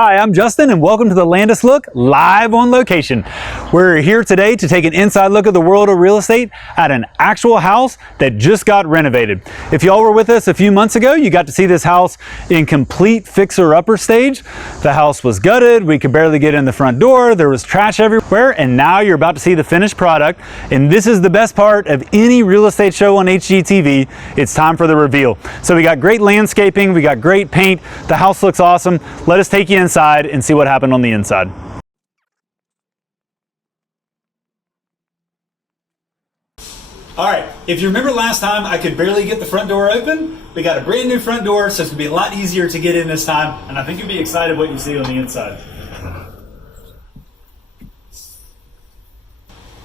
Hi, I'm Justin and welcome to the Landis Look live on location. We're here today to take an inside look at the world of real estate at an actual house that just got renovated. If y'all were with us a few months ago, you got to see this house in complete fixer-upper stage. The house was gutted, we could barely get in the front door, there was trash everywhere, and now you're about to see the finished product. And this is the best part of any real estate show on HGTV. It's time for the reveal. So we got great landscaping, we got great paint, the house looks awesome. Let us take you inside and see what happened on the inside. All right, if you remember last time, I could barely get the front door open. We got a brand new front door, so it's gonna be a lot easier to get in this time, and I think you'll be excited what you see on the inside.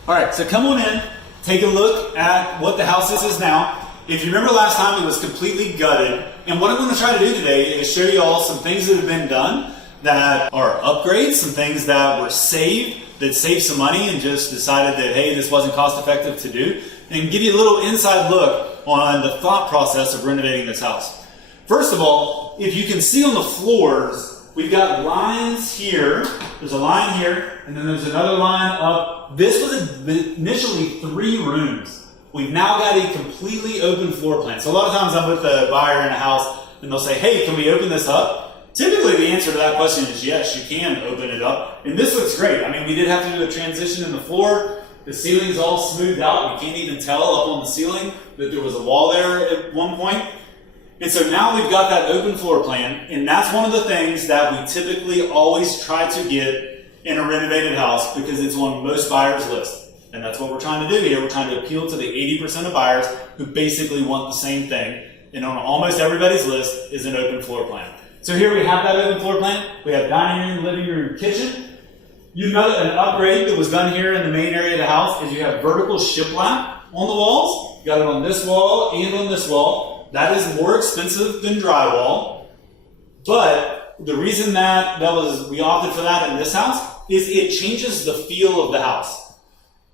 All right, so come on in, take a look at what the house is now. If you remember last time, it was completely gutted, and what I'm gonna try to do today is show you all some things that have been done that are upgrades, some things that were saved, that saved some money and just decided that, hey, this wasn't cost effective to do, and give you a little inside look on the thought process of renovating this house. First of all, if you can see on the floors, we've got lines here, there's a line here, and then there's another line up. This was initially 3 rooms. We've now got a completely open floor plan. So a lot of times I'm with a buyer in a house and they'll say, hey, can we open this up? Typically the answer to that question is yes, you can open it up. And this looks great. I mean, we did have to do a transition in the floor. The ceiling's all smoothed out. You can't even tell up on the ceiling that there was a wall there at one point. And so now we've got that open floor plan, and that's one of the things that we typically always try to get in a renovated house because it's on most buyers' lists. And that's what we're trying to do here. We're trying to appeal to the 80% of buyers who basically want the same thing. And on almost everybody's list is an open floor plan. So here we have that open floor plan. We have dining room, living room, kitchen. You know, an upgrade that was done here in the main area of the house is you have vertical shiplap on the walls. You got it on this wall and on this wall. That is more expensive than drywall. But the reason that we opted for that in this house is it changes the feel of the house.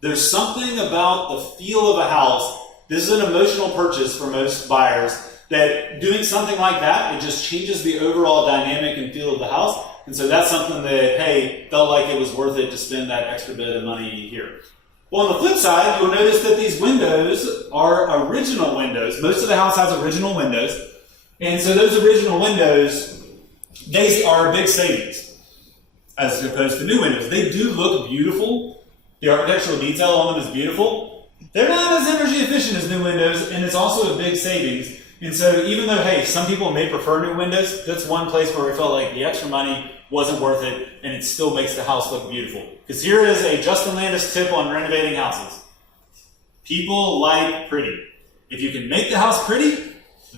There's something about the feel of a house. This is an emotional purchase for most buyers that doing something like that, it just changes the overall dynamic and feel of the house. And so that's something that, hey, felt like it was worth it to spend that extra bit of money here. Well, on the flip side, you'll notice that these windows are original windows. Most of the house has original windows. And so those original windows, they are a big savings as opposed to new windows. They do look beautiful. The architectural detail on them is beautiful. They're not as energy efficient as new windows, and it's also a big savings. And so even though, hey, some people may prefer new windows, that's one place where we felt like the extra money wasn't worth it, and it still makes the house look beautiful. Because here is a Justin Landis tip on renovating houses. People like pretty. If you can make the house pretty,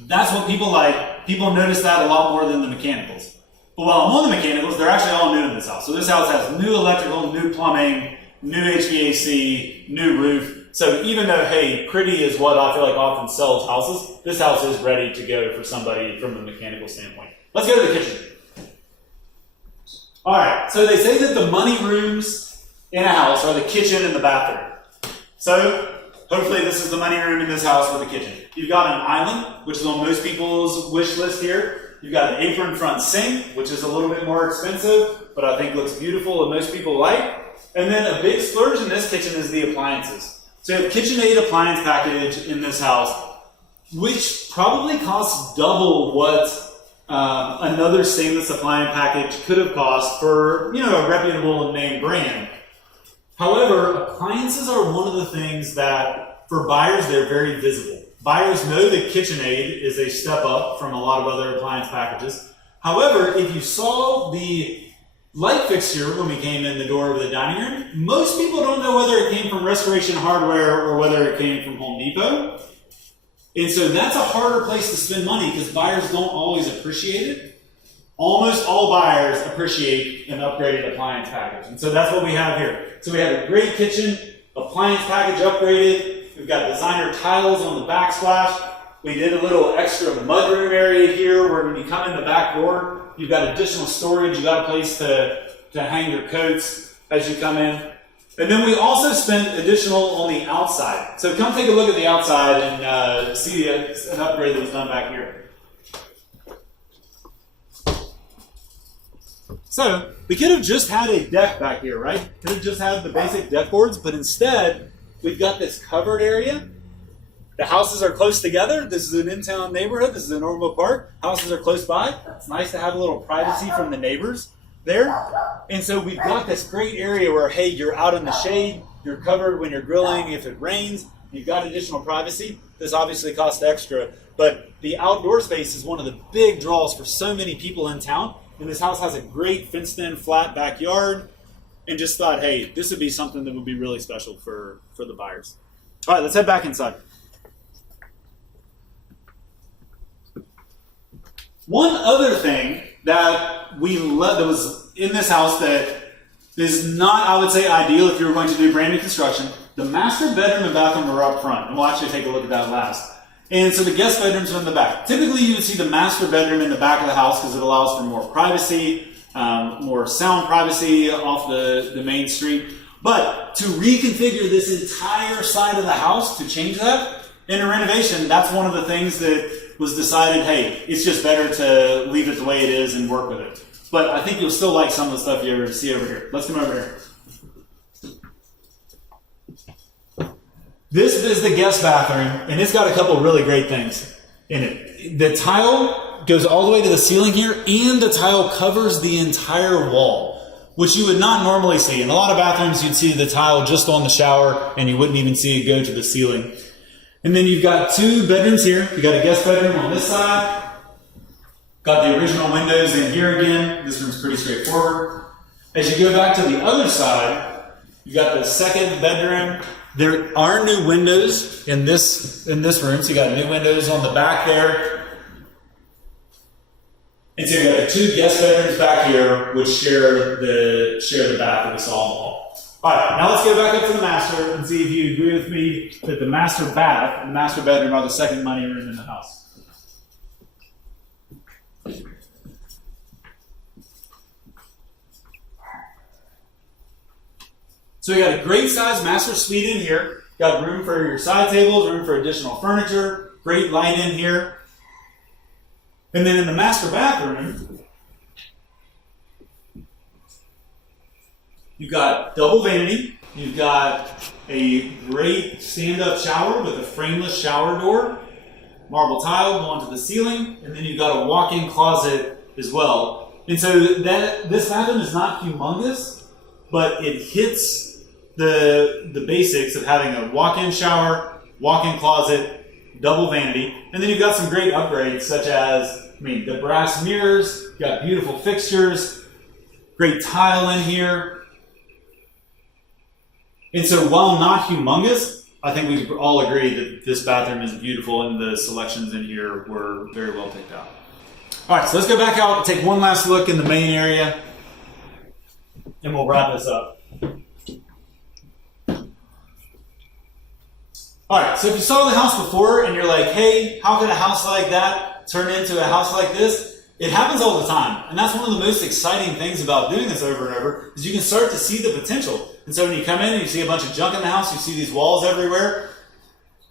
that's what people like. People notice that a lot more than the mechanicals. But while I'm on the mechanicals, they're actually all new in this house. So this house has new electrical, new plumbing, new HVAC, new roof. So even though, hey, pretty is what I feel like often sells houses, this house is ready to go for somebody from a mechanical standpoint. Let's go to the kitchen. All right, so they say that the money rooms in a house are the kitchen and the bathroom. So hopefully this is the money room in this house with the kitchen. You've got an island, which is on most people's wish list here. You've got an apron front sink, which is a little bit more expensive, but I think looks beautiful and most people like. And then a big splurge in this kitchen is the appliances. So you have KitchenAid appliance package in this house, which probably costs double what another stainless appliance package could have cost for, you know, a reputable name brand. However, appliances are one of the things that, for buyers, they're very visible. Buyers know that KitchenAid is a step up from a lot of other appliance packages. However, if you saw the light fixture when we came in the door of the dining room, most people don't know whether it came from Restoration Hardware or whether it came from Home Depot. And so that's a harder place to spend money because buyers don't always appreciate it. Almost all buyers appreciate an upgraded appliance package. And so that's what we have here. So we have a great kitchen, appliance package upgraded. We've got designer tiles on the backsplash. We did a little extra mudroom area here where when you come in the back door, you've got additional storage. You've got a place to hang your coats as you come in. And then we also spent additional on the outside. So come take a look at the outside and see an upgrade that was done back here. So we could have just had a deck back here, right? Could have just had the basic deck boards, but instead we've got this covered area. The houses are close together. This is an in-town neighborhood. This is in Ormewood Park. Houses are close by. It's nice to have a little privacy from the neighbors there. And so we've got this great area where, hey, you're out in the shade. You're covered when you're grilling. If it rains, you've got additional privacy. This obviously costs extra, but the outdoor space is one of the big draws for so many people in town. And this house has a great fenced-in flat backyard, and just thought, hey, this would be something that would be really special for the buyers. All right, let's head back inside. One other thing that we love that was in this house that is not, I would say, ideal if you were going to do brand new construction. The master bedroom and bathroom are up front, and we'll actually take a look at that last. And so the guest bedrooms are in the back. Typically, you would see the master bedroom in the back of the house because it allows for more privacy, more sound privacy off the main street. But to reconfigure this entire side of the house, to change that in a renovation, that's one of the things that was decided, hey, it's just better to leave it the way it is and work with it. But I think you'll still like some of the stuff you ever see over here. Let's come over here. This is the guest bathroom, and it's got a couple of really great things in it. The tile goes all the way to the ceiling here, and the tile covers the entire wall, which you would not normally see. In a lot of bathrooms, you'd see the tile just on the shower, and you wouldn't even see it go to the ceiling. And then you've got two bedrooms here. You've got a guest bedroom on this side. Got the original windows in here again. This room's pretty straightforward. As you go back to the other side, you've got the second bedroom. There are new windows in this room, so you got new windows on the back there. And so you got the two guest bedrooms back here, which share the bath that we saw in the hall. All right, now let's go back up to the master and see if you agree with me that the master bath and the master bedroom are the second money room in the house. So we got a great size master suite in here. Got room for your side tables, room for additional furniture, great light in here. And then in the master bathroom, you've got double vanity. You've got a great stand-up shower with a frameless shower door, marble tile going to the ceiling, and then you've got a walk-in closet as well. And so this bathroom is not humongous, but it hits the basics of having a walk-in shower, walk-in closet, double vanity, and then you've got some great upgrades such as, the brass mirrors, you've got beautiful fixtures, great tile in here. And so while not humongous, I think we all agree that this bathroom is beautiful and the selections in here were very well picked out. All right, so let's go back out and take one last look in the main area, and we'll wrap this up. All right, so if you saw the house before and you're like, hey, how could a house like that turn into a house like this? It happens all the time. And that's one of the most exciting things about doing this over and over is you can start to see the potential. And so when you come in and you see a bunch of junk in the house, you see these walls everywhere,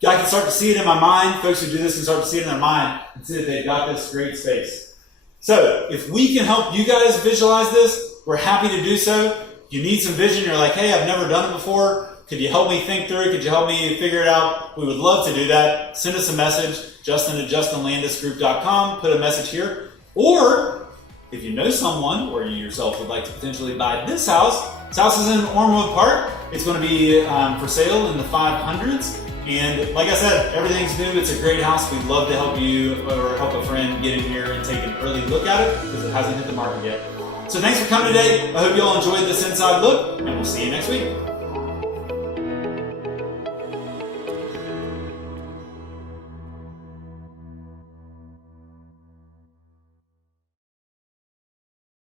I can start to see it in my mind. Folks who do this can start to see it in their mind and see that they've got this great space. So if we can help you guys visualize this, we're happy to do so. You need some vision. You're like, hey, I've never done it before. Could you help me think through it? Could you help me figure it out? We would love to do that. Send us a message, justin@justinlandisgroup.com. Put a message here. Or if you know someone or you yourself would like to potentially buy this house is in Ormewood Park. It's going to be for sale in the 500s. And like I said, everything's new. It's a great house. We'd love to help you or help a friend get in here and take an early look at it because it hasn't hit the market yet. So thanks for coming today. I hope you all enjoyed this inside look, and we'll see you next week.